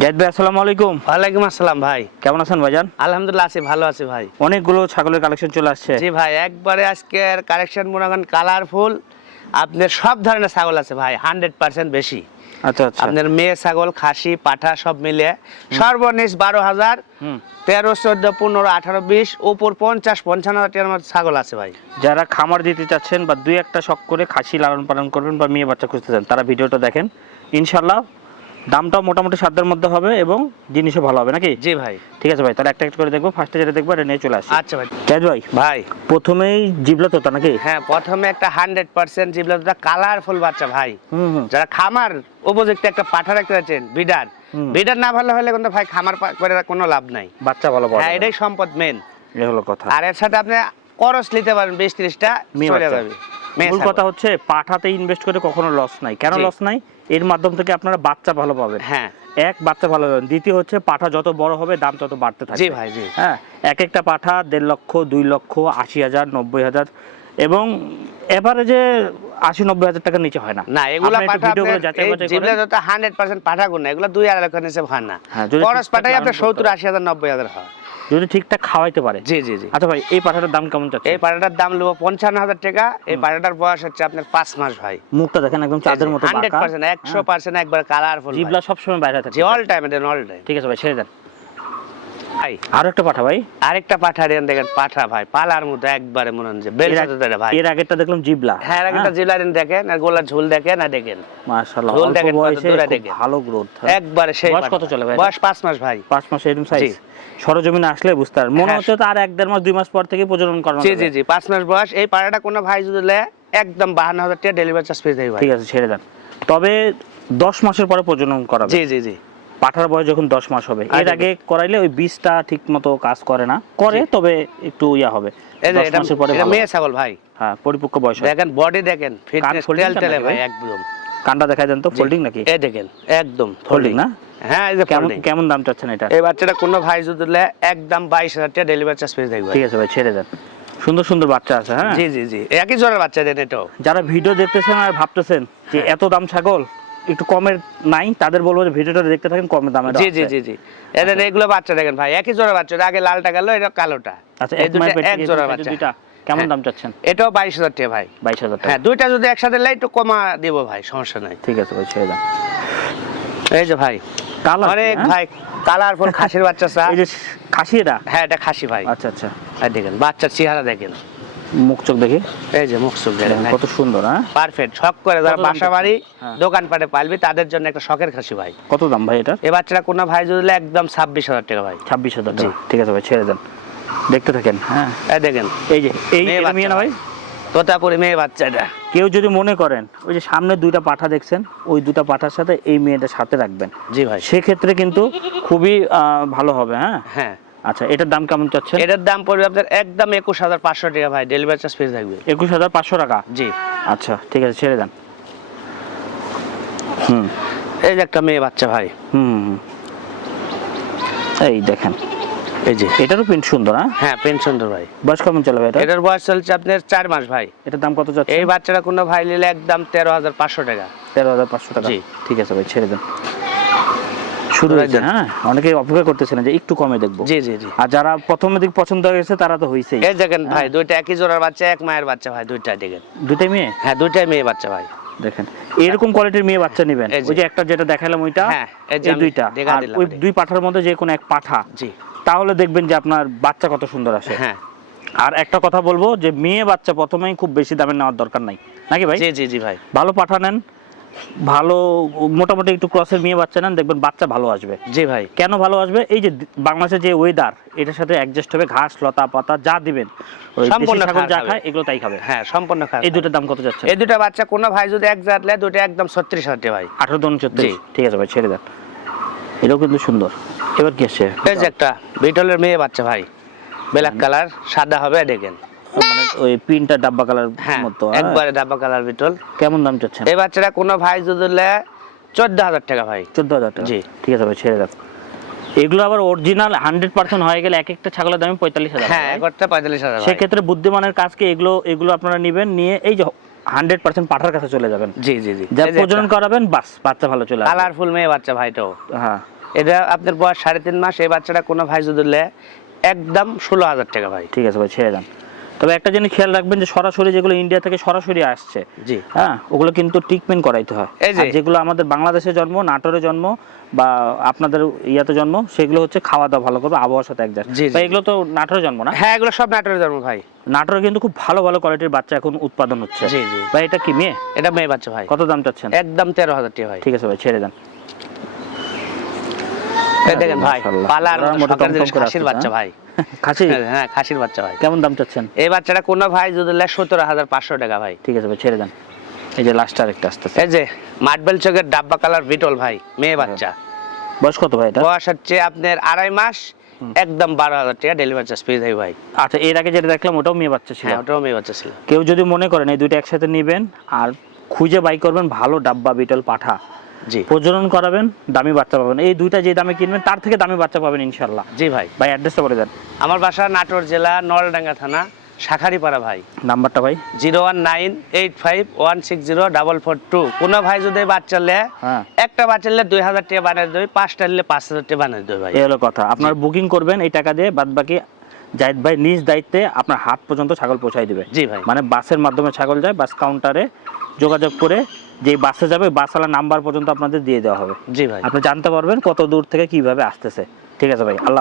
জাহিদ ভাই আসসালামু আলাইকুম। ওয়ালাইকুম আসসালাম ভাই। কেমন আছেন ভাইজান? আলহামদুলিল্লাহ আছি, ভালো আছি ভাই। অনেকগুলো ছাগলের কালেকশন চলে আসছে। জি ভাই, একবারে আজকের কালেকশন মনে করেন কালারফুল। আপনার সব ধরনের ছাগল আছে ভাই, 100% বেশি। আচ্ছা আচ্ছা। আপনার মেয়ে ছাগল, খাসি, পাঠা সব মিলে সর্বনিম্ন 12,000, 13, 14, 15, 18, 20, উপর 50-55 হাজার টাকার মতো ছাগল আছে ভাই। যারা খামার দিতে চাচ্ছেন বা দুই একটা শখ করে খাসি লালন পালন করবেন বা মেয়ে বাচ্চা খুঁজতে চান তারা ভিডিওটা দেখেন। ইনশাল্লাহ দামটাও মোটামুটি সাধ্যের মধ্যে হবে এবং জিনিসও ভালো হবে নাকি? জি ভাই। ঠিক আছে ভাই, তাহলে একটা একটা করে দেখবো। ফার্স্টে যেটা দেখবো এটা নিয়ে চলে আসি। আচ্ছা ভাই। জাহিদ ভাই ভাই প্রথমেই জিবলা তোতা নাকি? হ্যাঁ, প্রথমে একটা 100% জিবলাটা কালারফুল বাচ্চা ভাই। হুম। যারা খামার উপযুক্ত একটা পাঠা রাখতে চাচ্ছেন, বিডার বিডার না ভালো হলে কিন্তু ভাই খামার করে কোনো লাভ নাই। বাচ্চা ভালো পাওয়া হ্যাঁ, যাবে। এটাই সম্পদ মেন। এই হলো কথা। আর এর সাথে আপনি করস নিতে পারেন 20-30টা, মেয়ে চলে বাচ্চা। যাবে। মেয়ে মূল ছাগল। কথা হচ্ছে পাঠাতে ইনভেস্ট করে কখনো লস নাই। কেন জি। লস নাই? এর মাধ্যম থেকে আপনারা বাচ্চা ভালো পাবেন। হ্যাঁ এক, বাচ্চা ভালো পাবেন। দ্বিতীয় হচ্ছে পাঠা যত বড় হবে দাম তত বাড়তে থাকবে। জি ভাই, জি। হ্যাঁ, এক একটা পাঠা 1.5 লক্ষ, 2 লক্ষ, 80,000, 90,000 এবং এভারেজে 80-90 হাজার টাকার নিচে হয় না। না, এগুলা আপনি একটু পাঠা ভিডিওগুলো আপনার যাচাই এই বাছাই জিবলা করেন। যত 100% পাঠা গুণ না, এগুলা 2-2.5 লক্ষ নিচে হয় না। হ্যাঁ, যদি করস ঠিকঠাক পাঠাই লালন আপনার করতে 70, হয়। 80,000, 90,000 হয়। যদি ঠিকঠাক খাওয়াইতে পারে। জি জি জি। আচ্ছা ভাই, এই পাঠাটার দাম কেমন যাচ্ছে? এই পাঠাটার দাম নেবো 55,000 টাকা। এই পাঠাটার বয়স হচ্ছে আপনার 5 মাস ভাই। মুখটা দেখেন একদম চাঁদের মতো বাঁকা। 100%, 100% একবার কালারফুল। জিবলা সবসময় বাইরে থাকে। জি, অল টাইম, এটা অল টাইম। ঠিক আছে ভাই, ছেড়ে দেন। ভাই আরো একটা পাঠা ভাই। আরেকটা পাঠা দেন, দেখেন পাঠা ভাই পালার মতো একবারে মনে হচ্ছে বেল সাথে ভাই। এর আগেরটা দেখলাম জিবলা। হ্যাঁ, একটা জিলারিন দেখেন, আর গোলার ঝোল দেখেন, আর দেখেন মাশাআল্লাহ, ঝোল অল্প দেখেন, কত বয়সে দূরে খুব দেখেন। ভালো গ্রোথ। একবারে সেই বয়স পাঠা। কত চলে ভাই? বয়স 5 মাস ভাই। 5 মাসে এরকম সাইজ। জি। সরজমিনে আসলে বুঝতে পারবেন। মনে হ্যাঁ। হচ্ছে তো আর 1-1.5 মাস 2 মাস পর থেকে প্রজনন করানো জি যাবে। জি জি, 5 মাস বয়স। এই পাঠাটা কোনো ভাই যদি লে একদম 52,000 টাকা ডেলিভারি চার্জ পেয়ে যাবে ভাই। ঠিক আছে, ছেড়ে দেন। তবে 10 মাসের পরে প্রজনন করাবে। জি জি জি। পাঠার বয়স যখন 10 মাস হবে, এর আচ্ছা। আগে করাইলে ওই বীজটা ঠিক মতো কাজ করে না। করে তবে একটু ইয়া হবে। এই যে 10 এটা মাসের পরে এটা ভালো মেয়ে হবে। ছাগল ভাই। হ্যাঁ, পরিপক্ক বয়স হয়। দেখেন বডি দেখেন, ফিটনেস folding তেল টা তেলে নাকি ভাই ভাই? একদম। কানটা দেখাই দেন তো, ফোল্ডিং নাকি? এই দেখেন একদম ফোল্ডিং না? হ্যাঁ, এই যে কেমন folding। কেমন দাম চাচ্ছেন এটা? এই বাচ্চাটা কোনো ভাই যদি লে একদম 22,000 টাকা ডেলিভারি চার্জ পেয়ে যাবে। ঠিক আছে ভাই, ছেড়ে দেন। সুন্দর সুন্দর বাচ্চা আছে। হ্যাঁ জি জি জি, একই জোড়ার বাচ্চা দেন এটাও। যারা ভিডিও দেখতেছেন আর ভাবতেছেন যে এত দাম ছাগল একটু কমের নাই, তাদের বলবো যে ভিডিওটা দেখতে থাকেন, কমের দামে জি জি জি জি। এদের এগুলো বাচ্চা দেখেন ভাই, একই জোড়ার বাচ্চা। আগে লালটা গেল, এটা কালোটা। আচ্ছা, এই এক দুটো মায়ের পেট এক থেকে জোড়ার এই বাচ্চা। দুইটা কেমন হ্যাঁ। দাম চাচ্ছেন? এটাও 22,000 টাকা ভাই। 22,000 টাকা। হ্যাঁ, দুইটা যদি একসাথে লাই একটু কমা দেব ভাই, সমস্যা নাই। ঠিক আছে ভাই, ছেড়ে দেন। এই যে ভাই কালার অনেক ভাই কালারফুল খাসির বাচ্চা চা। এই যে খাসি এটা? হ্যাঁ, এটা খাসি ভাই। আচ্ছা আচ্ছা। আর দেখেন বাচ্চার চেহারা দেখেন, মুখ চোখ দেখি এই যে মুখ চোখ দেখেন কত সুন্দর। হ্যাঁ, পারফেক্ট। শখ করে যারা কত দাম বাসা বাড়ি হ্যাঁ। দোকানপাটে পালবি তাদের জন্য একটা শখের খাসি ভাই। কত দাম ভাই এটা? এই বাচ্চাটা কোনো ভাই যদি নেয় একদম 26,000 টাকা ভাই। 26,000 জি। টাকা। ঠিক আছে ভাই, ছেড়ে দেন। দেখতে থাকেন। হ্যাঁ, এই দেখেন এই যে এই মেয়ে এটা মেয়ে না বাচ্চা ভাই? তোতাপুরি মেয়ে বাচ্চা এটা। কেউ যদি মনে করেন ওই যে সামনে দুইটা পাঠা দেখছেন, ওই দুটা পাঠার সাথে এই মেয়েটার সাথে রাখবেন, জি ভাই। সেক্ষেত্রে কিন্তু খুবই ভালো হবে। হ্যাঁ হ্যাঁ, আচ্ছা, এটার দাম কেমন চাচ্ছেন? এটার দাম পড়বে আপনার একদম 21,500 টাকা ভাই, ডেলিভারি চার্জ পেয়ে থাকবে। 21,500 টাকা। জি। আচ্ছা ঠিক আছে, ছেড়ে দেন। হুম এই যে একটা মেয়ে বাচ্চা ভাই, হুম। এই দেখেন, এই যে এটারও প্রিন্ট সুন্দর। হ্যাঁ, হ্যাঁ, পেন সুন্দর ভাই। বয়স কেমন চলে ভাই এটা? এটার বয়স চলছে আপনার 4 মাস ভাই। এটার দাম কত যাচ্ছে? এই বাচ্চাটা কোনো ভাই নিলে একদম 13,500 টাকা। 13,500 টাকা। জি। ঠিক আছে ভাই, ছেড়ে দেন। শুরু ধরে হয়েছে। দেন। হ্যাঁ, অনেকে অপেক্ষা করতেছিলেন যে একটু কমে দেখবো। জি জি জি। আর যারা প্রথম দিক পছন্দ হয়ে গেছে তারা তো হইছেই। এই দেখেন ভাই, দুইটা একই জোড়ার বাচ্চা, এক মায়ের বাচ্চা ভাই, দুইটা দেখেন। দুইটাই মেয়ে? হ্যাঁ, দুইটাই মেয়ে বাচ্চা ভাই। দেখেন এরকম কোয়ালিটির মেয়ে বাচ্চা নেবেন। এই যে। ওই যে একটা যেটা দেখালাম ওইটা, হ্যাঁ, এই যে এই আমি দুইটা, দেখা আর দিলাম ওই এটা। দুই পাঠার মধ্যে যে কোনো এক পাঠা, জি। তাহলে দেখবেন যে আপনার বাচ্চা কত সুন্দর আসে। হ্যাঁ। আর একটা কথা বলবো যে মেয়ে বাচ্চা প্রথমেই খুব বেশি দামে নেওয়ার দরকার নাই, নাকি ভাই? জি জি জি ভাই। ভালো পাঠা নেন, ভালো মোটামুটি একটু ক্রসের মেয়ে বাচ্চা নেন, দেখবেন বাচ্চা ভালো আসবে। জি ভাই। কেন ভালো আসবে? এই যে বাংলাদেশের যে ওয়েদার, এটার সাথে অ্যাডজাস্ট হবে। ঘাস লতা পাতা যা দিবেন, ওই দেশি সম্পূর্ণ ছাগল যা খাবে। খায় এগুলো তাই খাবে। হ্যাঁ, সম্পূর্ণ খারাপ। এই দুটোর দাম কত যাচ্ছে? এই দুটো বাচ্চা কোনো ভাই যদি এক জাত নেয়, দুটো একদম 36,000 টাকা ভাই। 18-39। জি। ঠিক আছে ভাই, ছেড়ে দেন। এটাও কিন্তু সুন্দর। এবার কি আসছে? এই যে একটা বিটলের মেয়ে বাচ্চা ভাই, ব্ল্যাক কালার, সাদা হবে দেখেন। মানে ওই প্রিন্টার ডাব্বা কালার হ্যাঁ, মতো। একবারে ডাব্বা কালার বিটল। কেমন দাম চাচ্ছেন? এই বাচ্চাটা কোনো ভাই যদি নেয় 14,000 টাকা ভাই। 14,000 টাকা। জি। ঠিক আছে ভাই, ছেড়ে দেন। এগুলো আবার অরিজিনাল 100% হয়ে গেলে এক একটা ছাগলের দাম 45,000। হ্যাঁ, একটা 45,000 ভাই। সেক্ষেত্রে বুদ্ধিমানের কাজকে এগুলো এগুলো আপনারা নেবেন, নিয়ে এই যে 100% পাঠার কাছে চলে যাবেন। জি জি জি। যা প্রজনন করাবেন, বাস বাচ্চা ভালো চলে আসবে। কালারফুল মেয়ে বাচ্চা ভাই তো। হ্যাঁ, এটা আপনার বয়স 3.5 মাস। এই বাচ্চাটা কোনো ভাই যদি নেয় একদম 16,000 টাকা ভাই। ঠিক আছে ভাই, ছেড়ে দেন। তবে একটা জিনিস খেয়াল রাখবেন যে সরাসরি যেগুলো ইন্ডিয়া থেকে সরাসরি আসছে, জি হ্যাঁ, ওগুলো কিন্তু ট্রিটমেন্ট করাইতে হয়। এই যে আর যেগুলো আমাদের বাংলাদেশে জন্ম, নাটোরে জন্ম বা আপনাদের ইয়াতে জন্ম, সেগুলো হচ্ছে খাওয়া দাওয়া ভালো করবে, আবহাওয়ার সাথে অ্যাডজাস্ট। জি, জি। ভাই এগুলো তো নাটোরে জন্ম না? হ্যাঁ, এগুলো সব নাটোরের জন্ম ভাই। নাটোরে কিন্তু খুব ভালো ভালো কোয়ালিটির বাচ্চা এখন উৎপাদন হচ্ছে। জি, জি। ভাই এটা কি মেয়ে? এটা মেয়ে বাচ্চা ভাই। কত দাম চাচ্ছেন? একদম 13,000 টাকা ভাই। ঠিক আছে ভাই, ছেড়ে দেন। এই দেখেন ভাই, মাশাআল্লাহ। পালার ওরা মোটা সকার টমটম করে খাসির আসছে, বাচ্চা ভাই। খাসি? হ্যাঁ, খাসির বাচ্চা ভাই। কেমন দাম চাচ্ছেন? এই বাচ্চাটা কোনো ভাই যদি নেয় 17,500 টাকা ভাই। ঠিক আছে ভাই, ছেড়ে দেন। এই যে লাস্ট আরেকটা আসতেছে। এই যে মার্বেল চকের ডাব্বা কালার বিটল ভাই, মেয়ে বাচ্চা। বয়স কত ভাই এটা? বয়স হচ্ছে আপনার 2.5 মাস। একদম 12,000 টাকা ডেলিভারি চার্জ পেয়ে যাই ভাই। আচ্ছা, এর আগে যেটা দেখলাম ওটাও মেয়ে বাচ্চা ছিল। হ্যাঁ, ওটাও মেয়ে বাচ্চা ছিল। কেউ যদি মনে করেন এই দুইটা একসাথে নেবেন আর খুঁজে বাই করবেন ভালো ডাব্বা বিটল পাঠা, জি প্রজনন করাবেন, দামি বাচ্চা পাবেন। এই দুইটা যে দামে কিনবেন তার থেকে দামি বাচ্চা পাবেন ইনশাল্লাহ। জি ভাই। ভাই অ্যাড্রেসটা বলে দেন। আমার বাসা নাটোর জেলা নলডাঙ্গা থানা শাখারিপাড়া ভাই। নাম্বারটা ভাই? 01985160442। কোনো ভাই যদি বাচ্চা নেয়, হ্যাঁ, একটা বাচ্চা নিলে 2,000 টাকা বানিয়ে দেবে, 5টা নিলে 5,000 টাকা বানিয়ে দেবে ভাই। এই হলো কথা। আপনার বুকিং করবেন এই টাকা দিয়ে, বাদ বাকি জাহিদ ভাই নিজ দায়িত্বে আপনার হাত পর্যন্ত ছাগল পৌঁছাই দিবে। জি ভাই। মানে বাসের মাধ্যমে ছাগল যায়, বাস কাউন্টারে যোগাযোগ করে যেই বাসে যাবে বাসওয়ালার নাম্বার পর্যন্ত আপনাদের দিয়ে দেওয়া হবে। জি ভাই। আপনি জানতে পারবেন কত দূর থেকে কিভাবে আসতেছে। ঠিক আছে ভাই, আল্লাহ।